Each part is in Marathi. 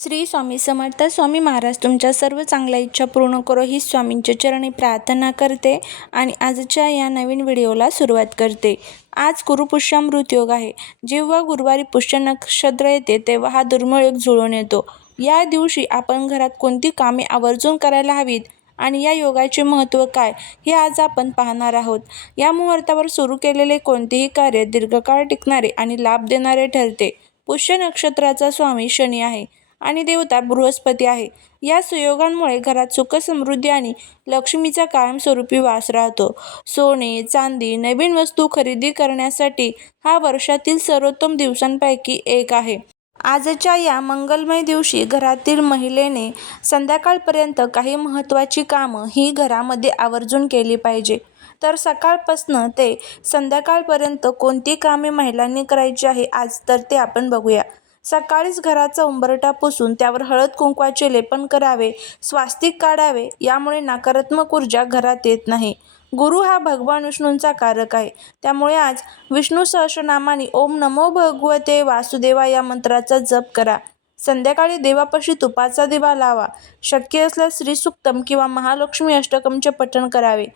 श्री स्वामी समर्थ. स्वामी महाराज तुमच्या सर्व चांगल्या इच्छा पूर्ण करो ही स्वामींच्या चरणी प्रार्थना करते आणि आजच्या या नवीन व्हिडिओला सुरुवात करते. आज गुरुपुष्यामृत योग आहे. जेव्हा गुरुवारी पुष्य नक्षत्र येते तेव्हा हा दुर्मिळ योग जुळून येतो. या दिवशी आपण घरात कोणती कामे आवर्जून करायला हवीत आणि या योगाचे महत्त्व काय हे आज आपण पाहणार आहोत. या मुहूर्तावर सुरू केलेले कोणतेही कार्य दीर्घकाळ टिकणारे आणि लाभ देणारे ठरते. पुष्य नक्षत्राचा स्वामी शनी आहे आणि देवता बृहस्पती आहे. या सुयोगांमुळे घरात सुख समृद्धी आणि लक्ष्मीचा कायमस्वरूपी वास राहतो. सोने, चांदी, नवीन वस्तू खरेदी करण्यासाठी हा वर्षातील सर्वोत्तम दिवसांपैकी एक आहे. आजच्या या मंगलमय दिवशी घरातील महिलेने संध्याकाळपर्यंत काही महत्त्वाची कामं ही घरामध्ये आवर्जून केली पाहिजे. तर सकाळपासून ते संध्याकाळपर्यंत कोणती कामे महिलांनी करायची आहे आज तर ते आपण बघूया. सकाळीच घराचा उंबरठा पुसून त्यावर हळद कुंकवाचे लेपन करावे, स्वास्तिक काढावे. यामुळे नकारात्मक ऊर्जा घरात येत नाही. गुरु हा भगवान विष्णूंचा कारक आहे, त्यामुळे आज विष्णू सहस्रनामाने ओम नमो भगवते वासुदेवा या मंत्राचा जप करा. संध्याकाळी देवापाशी तुपाचा दिवा लावा. शक्य असल्यास श्रीसूक्तम किंवा महालक्ष्मी अष्टकमचे पठण करावे.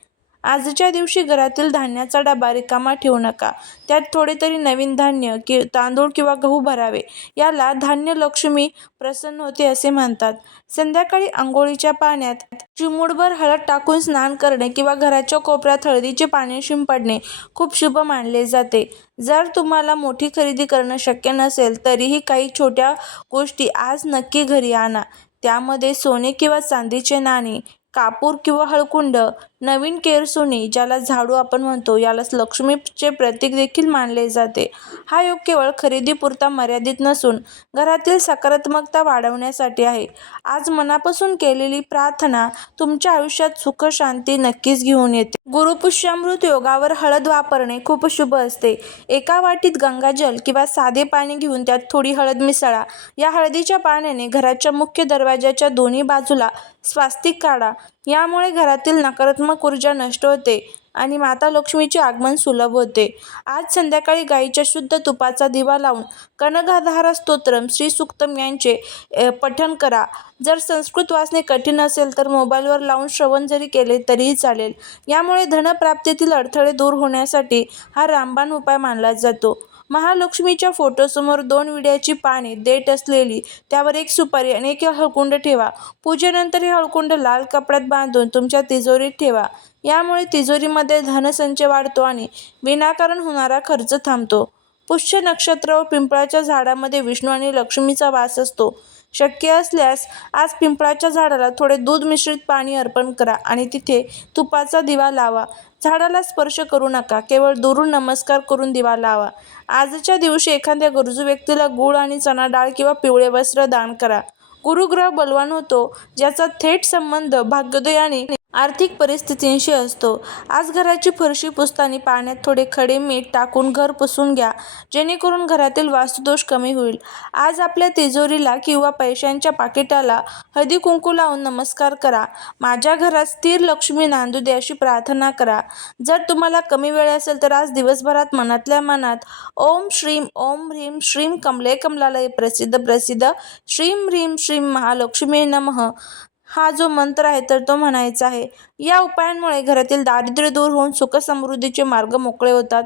आजच्या दिवशी घरातील धान्याचा डबा रिकामा ठेवू नका. त्यात थोडे तरी नवीन धान्य तांदूळ किंवा गहू भरावे. याला धान्य लक्ष्मी प्रसन्न होते असे म्हणतात. संध्याकाळी अंघोळीच्या पाण्यात चिमूटभर हळद टाकून स्नान करणे किंवा घराच्या कोपऱ्यात हळदीचे पाणी शिंपडणे खूप शुभ मानले जाते. जर तुम्हाला मोठी खरेदी करणं शक्य नसेल तरीही काही छोट्या गोष्टी आज नक्की घरी आणा. त्यामध्ये सोने किंवा चांदीचे नाणी, कापूर किंवा हळकुंड, नवीन केरसुणी ज्याला झाडू आपण म्हणतो, याला लक्ष्मीचे प्रतीक देखील मानले जाते. हा योग केवळ खरेदीपुरता मर्यादित नसून घरातील सकारात्मकता वाढवण्यासाठी आहे. आज मनापासून केलेली प्रार्थना तुमच्या आयुष्यात सुख शांती नक्कीच घेऊन येते. गुरुपुष्यामृत योगावर हळद वापरणे खूप शुभ असते. एका वाटीत गंगाजल किंवा साधे पाणी घेऊन त्यात थोडी हळद मिसळा. या हळदीच्या पाण्याने घराच्या मुख्य दरवाजाच्या दोन्ही बाजूला स्वास्तिक काढा. यामुळे घरातील नकारात्मक ऊर्जा नष्ट होते आणि माता लक्ष्मीचे आगमन सुलभ होते. आज संध्याकाळी गाईच्या शुद्ध तुपाचा दिवा लावून कनकधारा स्तोत्रम, श्रीसूक्तम यांचे पठण करा. जर संस्कृत वाचणे कठीण असेल तर मोबाईलवर लावून श्रवण जरी केले तरीही चालेल. यामुळे धनप्राप्तीतील अडथळे दूर होण्यासाठी हा रामबाण उपाय मानला जातो. महालक्ष्मीच्या फोटोसमोर 2 विड्याची पाने देठ असलेली, त्यावर 1 सुपारी आणि 1 हळकुंड ठेवा. पूजेनंतर हे हळकुंड लाल कपड्यात बांधून तुमच्या तिजोरीत ठेवा. यामुळे तिजोरीमध्ये धनसंचय वाढतो आणि विनाकारण होणारा खर्च थांबतो. पुष्य नक्षत्र व पिंपळाच्या झाडामध्ये विष्णू आणि लक्ष्मीचा वास असतो. शक्य असल्यास आज पिंपळाच्या झाडाला थोडे दूध मिश्रित पाणी अर्पण करा आणि तिथे तुपाचा दिवा लावा. झाडाला स्पर्श करू नका, केवळ दुरून नमस्कार करून दिवा लावा. आजच्या दिवशी एखाद्या गरजू व्यक्तीला गूळ आणि चणा डाळ किंवा पिवळे वस्त्र दान करा. गुरुग्रह बलवान होतो, ज्याचा थेट संबंध भाग्योदय आणि आर्थिक परिस्थितींशी असतो. आज घराची फरशी पुसताना पाण्यात थोडे खडे मीठ टाकून घर पुसून घ्या, जेणेकरून घरातील वास्तुदोष कमी होईल. आज आपल्या तिजोरीला किंवा पैशांच्या पाकिटाला हळदी कुंकू लावून नमस्कार करा. माझ्या घरात स्थिर लक्ष्मी नांदू दे अशी प्रार्थना करा. जर तुम्हाला कमी वेळ असेल तर आज दिवसभरात मनातल्या मनात ओम ह्रीं श्रीं कमले कमलालय प्रसिद्ध प्रसिद्ध श्रीं ह्रीं श्रीं महालक्ष्मी नमः हा जो मंत्र आहे तर तो म्हणायचा आहे. या उपायांमुळे घरातील दारिद्र्य दूर होऊन सुख समृद्धीचे मार्ग मोकळे होतात.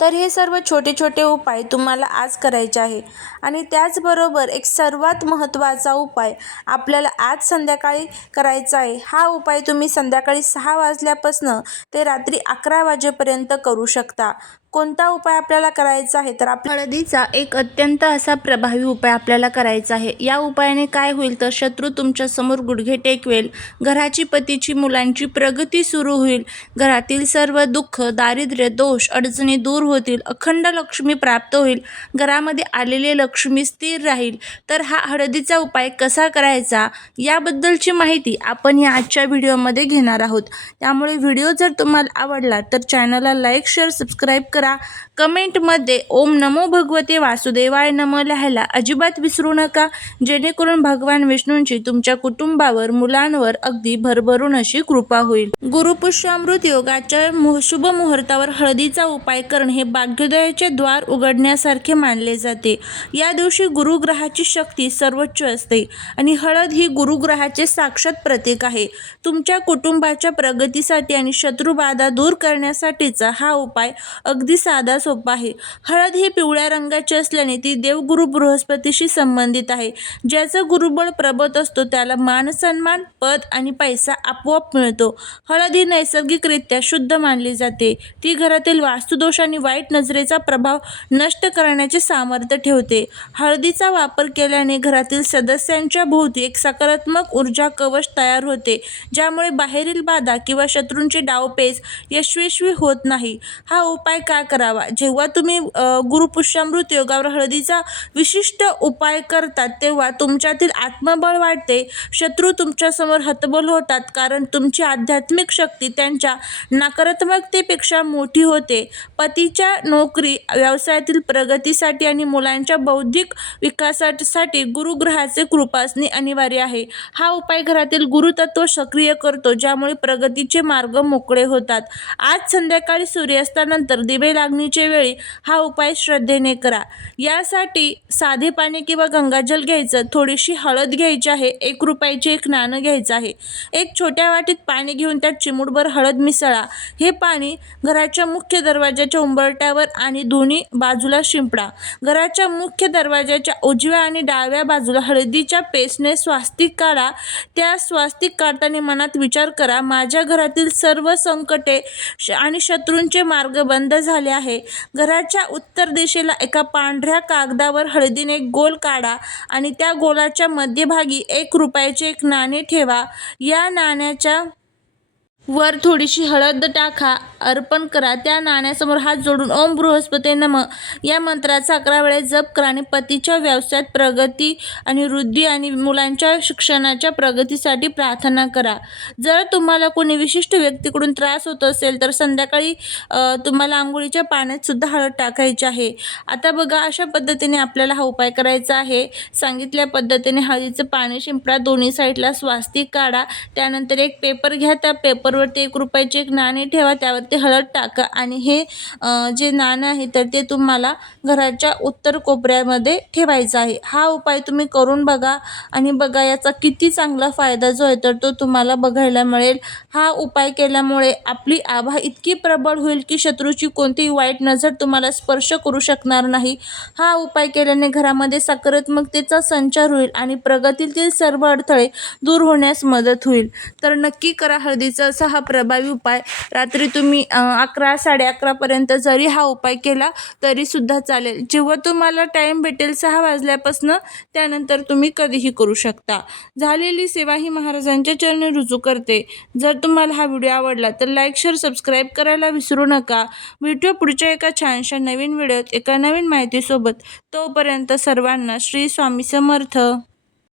तर हे सर्व छोटे छोटे उपाय तुम्हाला आज करायचे आहे. आणि त्याचबरोबर एक सर्वात महत्त्वाचा उपाय आपल्याला आज संध्याकाळी करायचा आहे. हा उपाय तुम्ही संध्याकाळी 6 वाजल्यापासून ते रात्री 11 वाजेपर्यंत करू शकता. कोणता उपाय आपल्याला करायचा आहे तर हळदीचा एक अत्यंत असा प्रभावी उपाय आपल्याला करायचा आहे. या उपायाने काय होईल तर शत्रू तुमच्या समोर गुडघे टेकवेल, घराची पतीची मुलांची प्रगती सुरू होईल, घरातील सर्व दुःख दारिद्र्य दोष अडचणी दूर होतील, अखंड लक्ष्मी प्राप्त होईल, घरामध्ये आलेले लक्ष्मी स्थिर राहील. तर हा हळदीचा उपाय कसा करायचा याबद्दलची माहिती आपण या आजच्या व्हिडिओमध्ये घेणार आहोत. त्यामुळे व्हिडिओ जर तुम्हाला आवडला तर चॅनलला लाईक शेअर सबस्क्राईब करा. करा. कमेंटमध्ये ओम नमो भगवते वासुदेवाय नमः लिहायला अजिबात विसरू नका, जेणेकरून भगवान विष्णूंची तुमच्या कुटुंबावर, मुलांवर अगदी भरभरून अशी कृपा होईल. गुरुपुष्यामृत योगाच्या शुभ मुहूर्तावर हळदीचा उपाय करणे हे भाग्योदयाचे द्वार उघडण्यासारखे मानले जाते. या दिवशी गुरुग्रहाची शक्ती सर्वोच्च असते आणि हळद ही गुरुग्रहाचे साक्षात प्रतीक आहे. तुमच्या कुटुंबाच्या प्रगतीसाठी आणि शत्रुबाधा दूर करण्यासाठीचा हा उपाय अगदी साधा सोपा आहे. हळद ही पिवळ्या रंगाची असल्याने ती देवगुरु बृहस्पतीशी संबंधित आहे. ज्याचं गुरुबळ प्रबळ असतो त्याला मान सन्मान, पद आणि पैसा आपोआप मिळतो. हळद ही नैसर्गिकरित्या शुद्ध मानली जाते. ती घरातील वास्तुदोष आणि वाईट नजरेचा प्रभाव नष्ट करण्याचे सामर्थ्य ठेवते. हळदीचा वापर केल्याने घरातील सदस्यांच्या भोवती एक सकारात्मक ऊर्जा कवच तयार होते, ज्यामुळे बाहेरील बाधा किंवा शत्रूंचे डावपेच यशस्वी होत नाही. हा उपाय का करावा? जेव्हा तुम्ही गुरुपुष्यामृत योगावर हळदीचा विशिष्ट उपाय करतात तेव्हा तुमच्यातील आत्मबळ वाढते. शत्रू तुमच्यासमोर हतबल होतात, कारण तुमची आध्यात्मिक शक्ती त्यांच्या नकारात्मकतेपेक्षा मोठी होते. पतीच्या नोकरी, व्यवसायातील प्रगतीसाठी आणि मुलांच्या बौद्धिक विकासासाठी गुरुग्रहाचे कृपा असणे अनिवार्य आहे. हा उपाय घरातील गुरुतत्व सक्रिय करतो, ज्यामुळे प्रगतीचे मार्ग मोकळे होतात. आज संध्याकाळी सूर्यास्तानंतर दिवे लागणीच्या वेळी हा उपाय श्रद्धेने करा. यासाठी साधे पाणी किंवा गंगाजल घ्यायचं, थोडीशी हळद घ्यायची आहे, 1 रुपयाचे एक नाणं घ्यायचं आहे. एक छोट्या वाटीत पाणी घेऊन त्यात चिमूटभर हळद मिसळा. हे पाणी घराच्या मुख्य दरवाजाच्या उंबरठ्यावर आणि दोन्ही बाजूला शिंपडा. घराच्या मुख्य दरवाजाच्या उजव्या आणि डाव्या बाजूला हळदीच्या पेस्टने स्वास्तिक काढा. त्या स्वास्तिक काढताना मनात विचार करा, माझ्या घरातील सर्व संकटे आणि शत्रूंचे मार्ग बंद झाले आहे. घराच्या उत्तर दिशेला एका पांढऱ्या कागदावर हळदीने एक गोल काढा आणि त्या गोलाच्या मध्यभागी 1 रुपयाचे एक नाणे ठेवा. या नाण्याच्या वर थोडीशी हळद टाका, अर्पण करा. त्या नाण्यासमोर हात जोडून ओम बृहस्पते नमः या मंत्राचा 11 वेळा जप करा आणि पतीच्या व्यवसायात प्रगती आणि वृद्धी आणि मुलांच्या शिक्षणाच्या प्रगतीसाठी प्रार्थना करा. जर तुम्हाला कोणी विशिष्ट व्यक्तीकडून त्रास होत असेल तर संध्याकाळी तुम्हाला आंघोळीच्या पाण्यात सुद्धा हळद टाकायची आहे. आता बघा, अशा पद्धतीने आपल्याला हा उपाय करायचा आहे. सांगितल्या पद्धतीने हळदीचं पाणी शिंपडा, दोन्ही साईडला स्वास्तिक काढा. त्यानंतर एक पेपर घ्या, त्या पेपरवरती 1 रुपयाचे एक नाणे ठेवा, त्यावरती हळद टाका आणि हे जे नाणं आहे तर ते तुम्हाला घराच्या उत्तर कोपऱ्यामध्ये ठेवायचं आहे. हा उपाय तुम्ही करून बघा आणि बघा याचा किती चांगला फायदा जो आहे तर तो तुम्हाला बघायला मिळेल. हा उपाय केल्यामुळे आपली आभा इतकी प्रबळ होईल की शत्रूची कोणतीही वाईट नजर तुम्हाला स्पर्श करू शकणार नाही. हा उपाय केल्याने घरामध्ये सकारात्मकतेचा संचार होईल आणि प्रगतीतील सर्व अडथळे दूर होण्यास मदत होईल. तर नक्की करा हळदीचा असा हा प्रभावी उपाय. रात्री तुम्ही 11, 11:30 पर्यंत जरी हा उपाय केला तरी सुद्धा चालेल. जेव्हा तुम्हाला टाईम भेटेल 6 वाजल्यापासून, त्यानंतर तुम्ही कधीही करू शकता. झालेली सेवा ही महाराजांच्या चरणी रुजू करते. जर तुम्हाला हा व्हिडिओ आवडला तर लाईक, शेअर, सबस्क्राईब करायला विसरू नका. भेटूया पुढच्या एका छानशा नवीन व्हिडिओत एका नवीन माहितीसोबत. तोपर्यंत सर्वांना श्री स्वामी समर्थ.